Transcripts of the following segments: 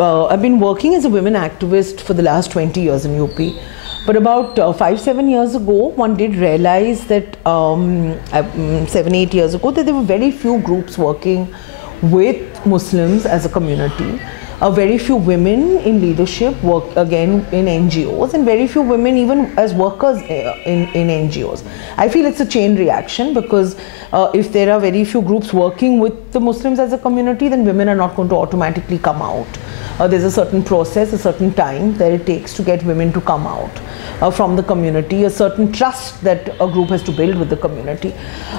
I've been working as a women activist for the last 20 years in UP. But about 5-7 years ago, one did realize that 7-8 years ago, that there were very few groups working with Muslims as a community. Very few women in leadership work again in NGOs, and very few women even as workers in NGOs. I feel it's a chain reaction, because if there are very few groups working with the Muslims as a community, then women are not going to automatically come out. There's a certain process, a certain time that it takes to get women to come out from the community, a certain trust that a group has to build with the community.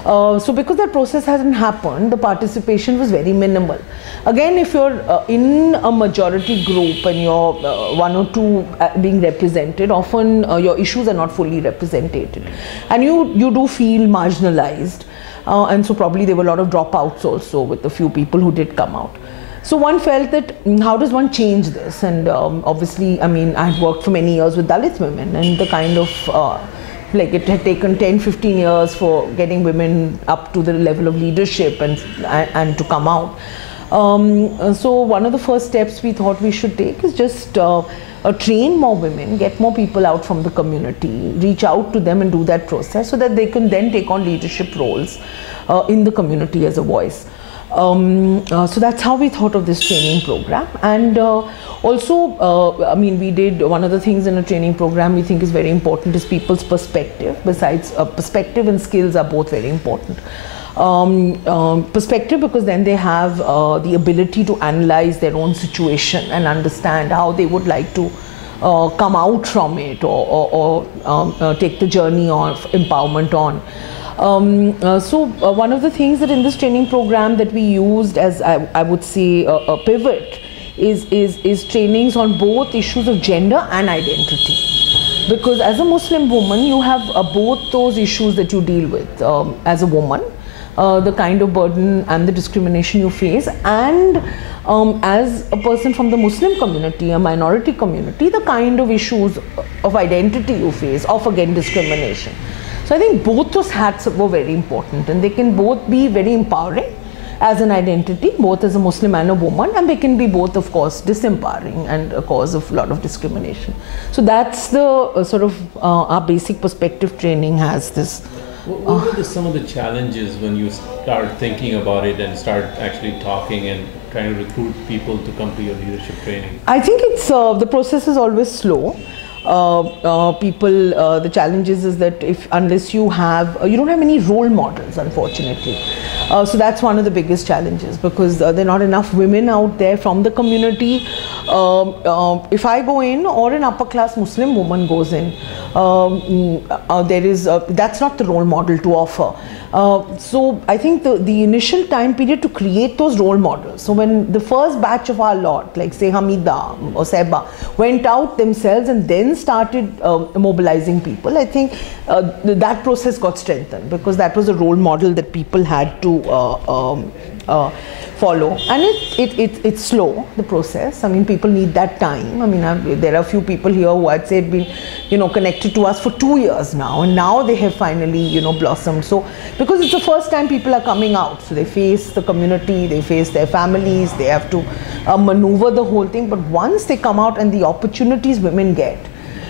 So because that process hasn't happened, the participation was very minimal. Again, if you're in a majority group and you're one or two being represented, often your issues are not fully represented. And you do feel marginalized. And so probably there were a lot of dropouts also with the few people who did come out. So one felt that how does one change this? And obviously, I mean, I had worked for many years with Dalit women, and the kind of, like it had taken 10-15 years for getting women up to the level of leadership and to come out. So one of the first steps we thought we should take is just train more women, get more people out from the community, reach out to them and do that process so that they can then take on leadership roles in the community as a voice. So that's how we thought of this training program. And also, I mean, we did one of the things in a training program we think is very important is people's perspective. Besides, perspective and skills are both very important. Perspective, because then they have the ability to analyze their own situation and understand how they would like to come out from it, or take the journey of empowerment on. So one of the things that in this training program that we used as I would say a pivot is trainings on both issues of gender and identity. Because as a Muslim woman, you have both those issues that you deal with as a woman, the kind of burden and the discrimination you face, and as a person from the Muslim community, a minority community, the kind of issues of identity you face, of again discrimination. So I think both those hats were very important, and they can both be very empowering as an identity, both as a Muslim and a woman, and they can be both, of course, disempowering and a cause of a lot of discrimination. So that's the sort of our basic perspective training has this. What were some of the challenges when you start thinking about it and start actually talking and trying to recruit people to come to your leadership training? I think it's the process is always slow. The challenges is that unless you have, you don't have any role models, unfortunately. So that's one of the biggest challenges, because there are not enough women out there from the community. If I go in, or an upper class Muslim woman goes in, that's not the role model to offer. So I think the initial time period to create those role models. So when the first batch of our lot, like say Hamida or Seba, went out themselves and then started mobilizing people, I think that process got strengthened, because that was a role model that people had to follow. And it's slow, the process. I mean, people need that time. I mean, there are a few people here who I'd say have been, connected to us for 2 years now, and now they have finally, blossomed. So, because it's the first time people are coming out, so they face the community, they face their families, they have to maneuver the whole thing. But once they come out and the opportunities women get,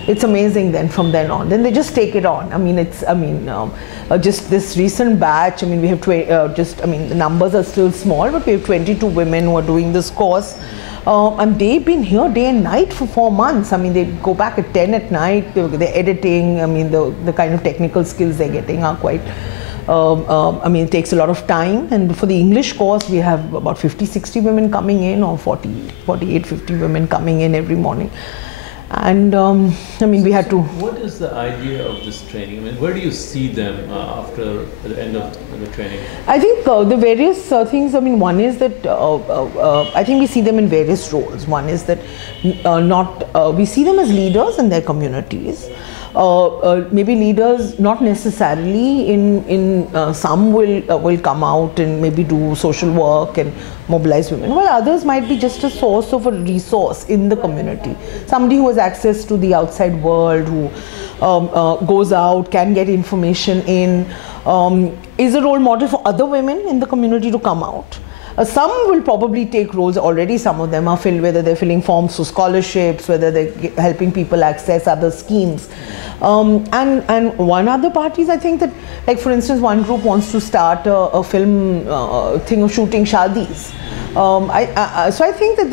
it's amazing then from then on. Then they just take it on. I mean, just this recent batch, I mean, we have the numbers are still small, but we have 22 women who are doing this course. And they've been here day and night for 4 months. I mean, they go back at 10 at night, they're editing. I mean, the kind of technical skills they're getting are quite, I mean, it takes a lot of time. And for the English course, we have about 50-60 women coming in, or 48-50 women coming in every morning. And I mean, we had to. What is the idea of this training? I mean, where do you see them after the end of the training? I think the various things. I mean, one is that I think we see them in various roles. One is that we see them as leaders in their communities. Maybe leaders, not necessarily in some will come out and maybe do social work and mobilize women, while others might be just a source of a resource in the community. Somebody who has access to the outside world, who goes out, can get information in, is a role model for other women in the community to come out. Some will probably take roles already. Some of them are filled, whether they're filling forms for scholarships, whether they're helping people access other schemes. And one other parties, I think that, like for instance, one group wants to start a film thing of shooting shadis. So I think that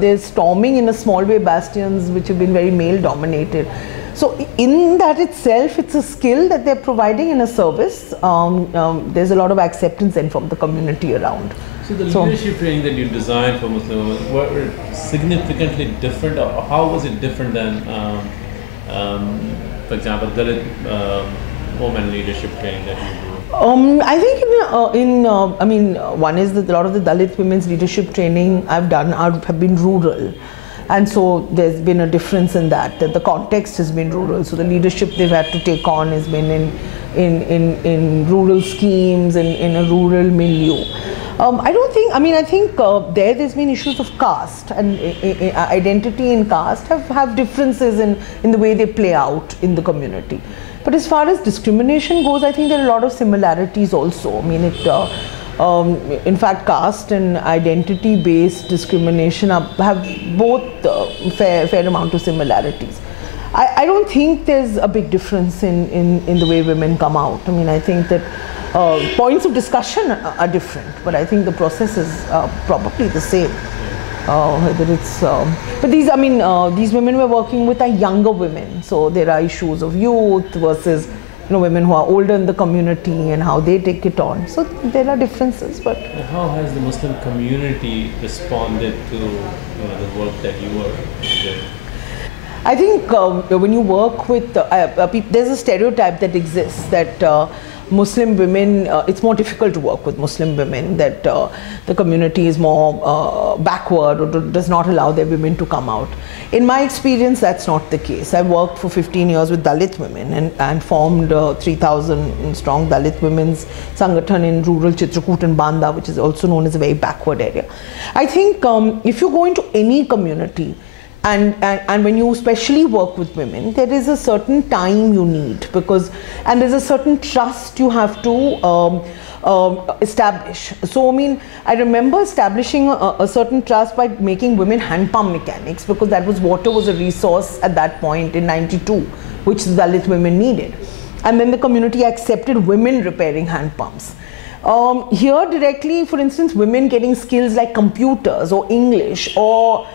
they're storming in a small way bastions which have been very male dominated. So in that itself, it's a skill that they're providing in a service. There's a lot of acceptance then from the community around. So the leadership training that you designed for Muslim women were significantly different, or how was it different than, for example, Dalit women leadership training that you do? I think I mean, one is that a lot of the Dalit women's leadership training I've done have been rural. And so there's been a difference in that the context has been rural. So the leadership they've had to take on has been in rural schemes, in a rural milieu. I think there's been issues of caste and identity in caste have differences in the way they play out in the community. But as far as discrimination goes, I think there are a lot of similarities also. I mean, in fact, caste and identity-based discrimination have both fair amount of similarities. I don't think there's a big difference in the way women come out. I mean, I think that points of discussion are different, but I think the process is probably the same. Whether it's, but these women we're working with are younger women, so there are issues of youth versus women who are older in the community and how they take it on. So there are differences. But how has the Muslim community responded to the work that you are doing? I think when you work with there's a stereotype that exists that Muslim women, it's more difficult to work with Muslim women, that the community is more backward or does not allow their women to come out. In my experience, that's not the case. I worked for 15 years with Dalit women and formed 3,000 strong Dalit women's Sangathan in rural Chitrakoot and Banda, which is also known as a very backward area. I think if you go into any community, and when you especially work with women, there is a certain time you need and there's a certain trust you have to establish. So I remember establishing a certain trust by making women hand pump mechanics, because water was a resource at that point in '92, which the Dalit women needed. And then the community accepted women repairing hand pumps. Here directly, for instance, women getting skills like computers or English or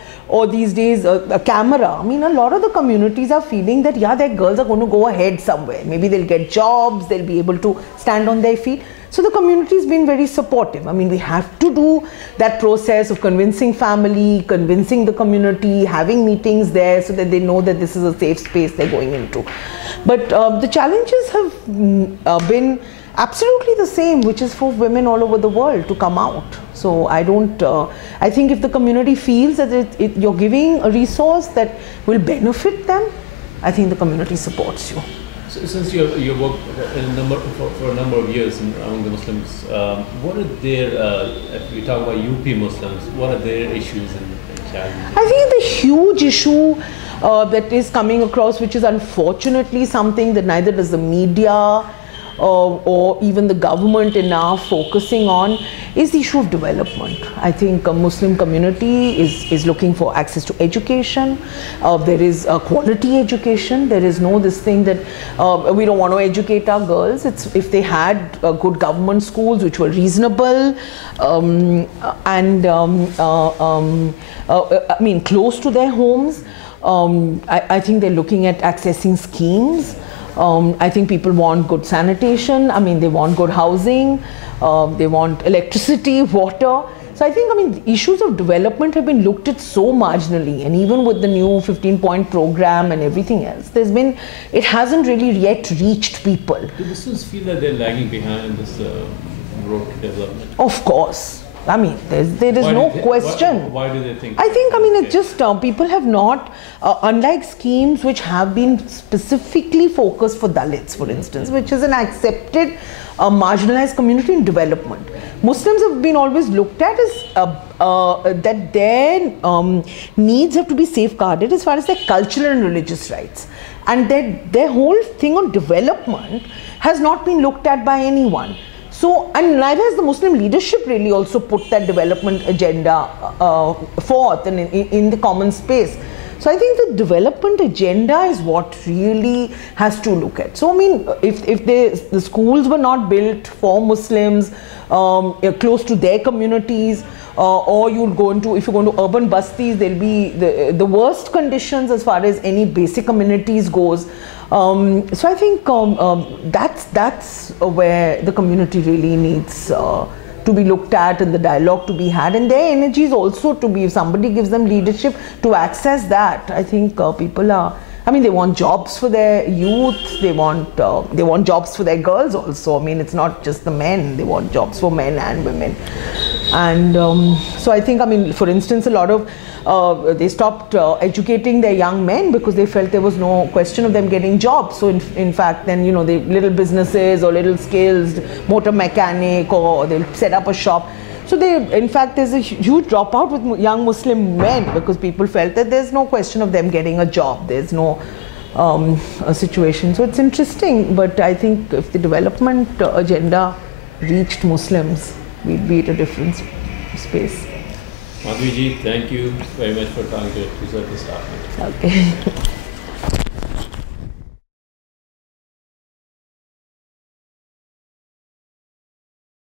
these days a camera. A lot of the communities are feeling that their girls are going to go ahead somewhere. Maybe they'll get jobs, they'll be able to stand on their feet. So the community has been very supportive. We have to do that process of convincing family, convincing the community, having meetings there so that they know that this is a safe space they're going into. But the challenges have been absolutely the same, which is for women all over the world to come out. So I think if the community feels that you're giving a resource that will benefit them, I think the community supports you. So since you worked for a number of years among the Muslims, what are their, if we talk about UP Muslims, what are their issues and challenges? I think the huge issue that is coming across, which is unfortunately something that neither does the media or even the government enough focusing on, is the issue of development. I think a Muslim community is looking for access to education. There is quality education. There is no this thing that we don't want to educate our girls. It's if they had good government schools which were reasonable close to their homes. I think they're looking at accessing schemes. I think people want good sanitation. They want good housing. They want electricity, water. So I think, the issues of development have been looked at so marginally, and even with the new 15-point program and everything else, it hasn't really yet reached people. Do Muslims feel that they're lagging behind in this road to development? Of course. There is no question. Why do they think? I think, it's just people have not, unlike schemes which have been specifically focused for Dalits, for instance, which is an accepted marginalized community in development. Muslims have been always looked at as that their needs have to be safeguarded as far as their cultural and religious rights. And their whole thing on development has not been looked at by anyone. So, and neither has the Muslim leadership really also put that development agenda forth and in the common space. So I think the development agenda is what really has to look at. So I mean, if the schools were not built for Muslims, close to their communities, or you'd go into, if you go into urban bastis, there'll be the worst conditions as far as any basic amenities goes. So I think that's where the community really needs to be looked at, and the dialogue to be had, and their energies also to be, if somebody gives them leadership to access that. I think people are, I mean, they want jobs for their youth, they want jobs for their girls also. I mean, it's not just the men, they want jobs for men and women. And so I think, I mean, for instance, a lot of they stopped educating their young men because they felt there was no question of them getting jobs. So in fact, then, you know, the little businesses or little skills, motor mechanic, or they'll set up a shop. So in fact, there's a huge dropout with young Muslim men because people felt that there's no question of them getting a job. There's no a situation. So it's interesting, but I think if the development agenda reached Muslims, we'd be at a different space. Madhavi ji, thank you very much for talking to us this afternoon. Okay.